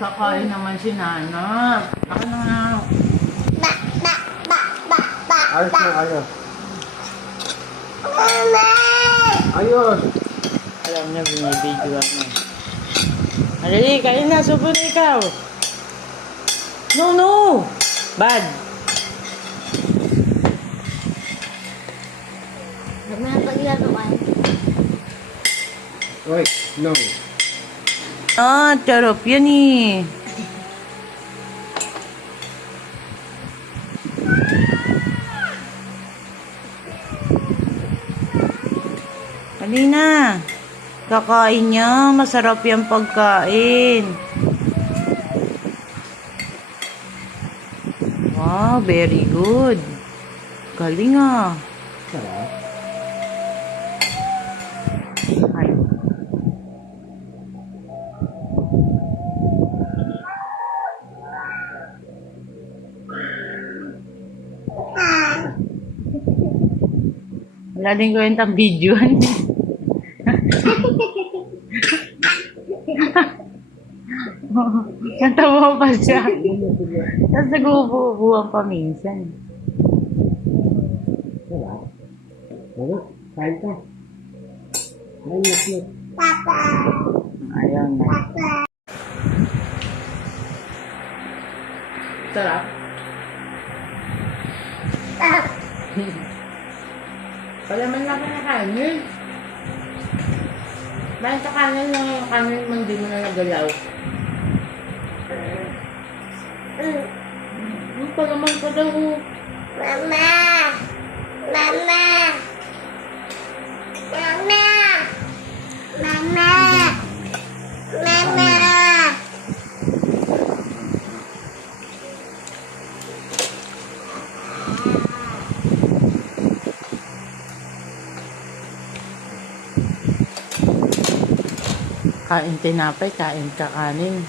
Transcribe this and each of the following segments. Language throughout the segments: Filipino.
Kakain naman si Nana. Ako na nga. Ayos na, ayos. Ayos. Alam niya, binibidyoan mo. Alali, kain na. Subo na ikaw. No, no. Bad. Huwag na pag-ilagawan. Oy, no. Ah, charap yan eh. Halina. Kakain niya. Masarap yung pagkain. Wow, very good. Galing ah. Sarap. Ay. Wala din kwentang video. Natawa pa siya. Tapos nag-uubuhan pa minsan. Sarap. Sarap. Kain ka. Kain na. Ayaw na. Sarap. Wala man lang ka na kanin. Dahil sa kanin lang yung kanin mo hindi mo na nagalaw. Yung palaman ka daw. Mama! Mama! Mama! Mama! Mama! Kain tinapay, kain kakanin.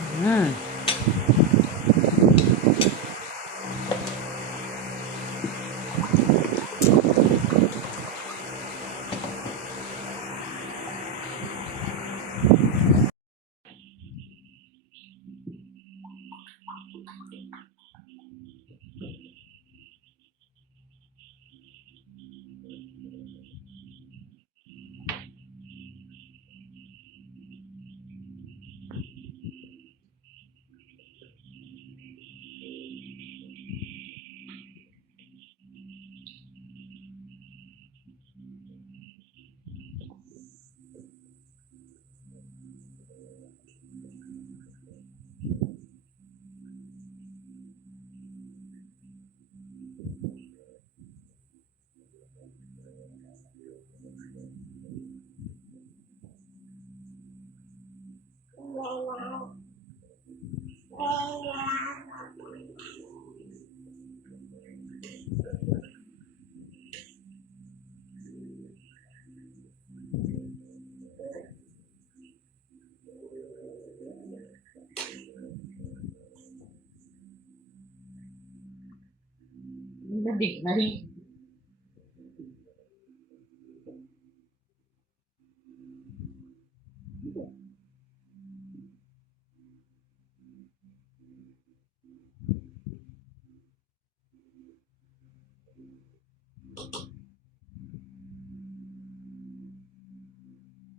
Nadig na rin.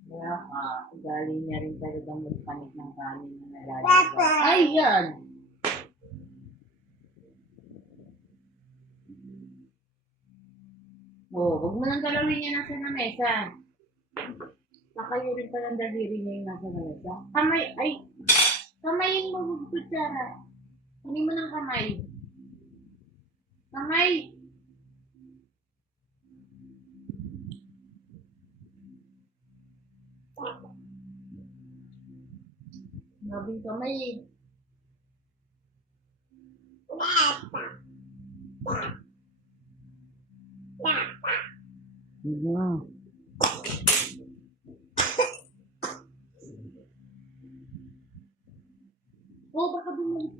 Kaya ugali niya rin talagang magpanik ng kanin na nalalaga. Ay, yan! Oh, huwag mo nang galawin niya nasa lamesa. Nakayo rin pa ng daliri niya yung nasa lamesa. Kamay, ay! Kamayin mo, kutsara. Kunin mo ng kamay. Kamay! Nabing kamay eh. Yeah. Oh, baka bumalik.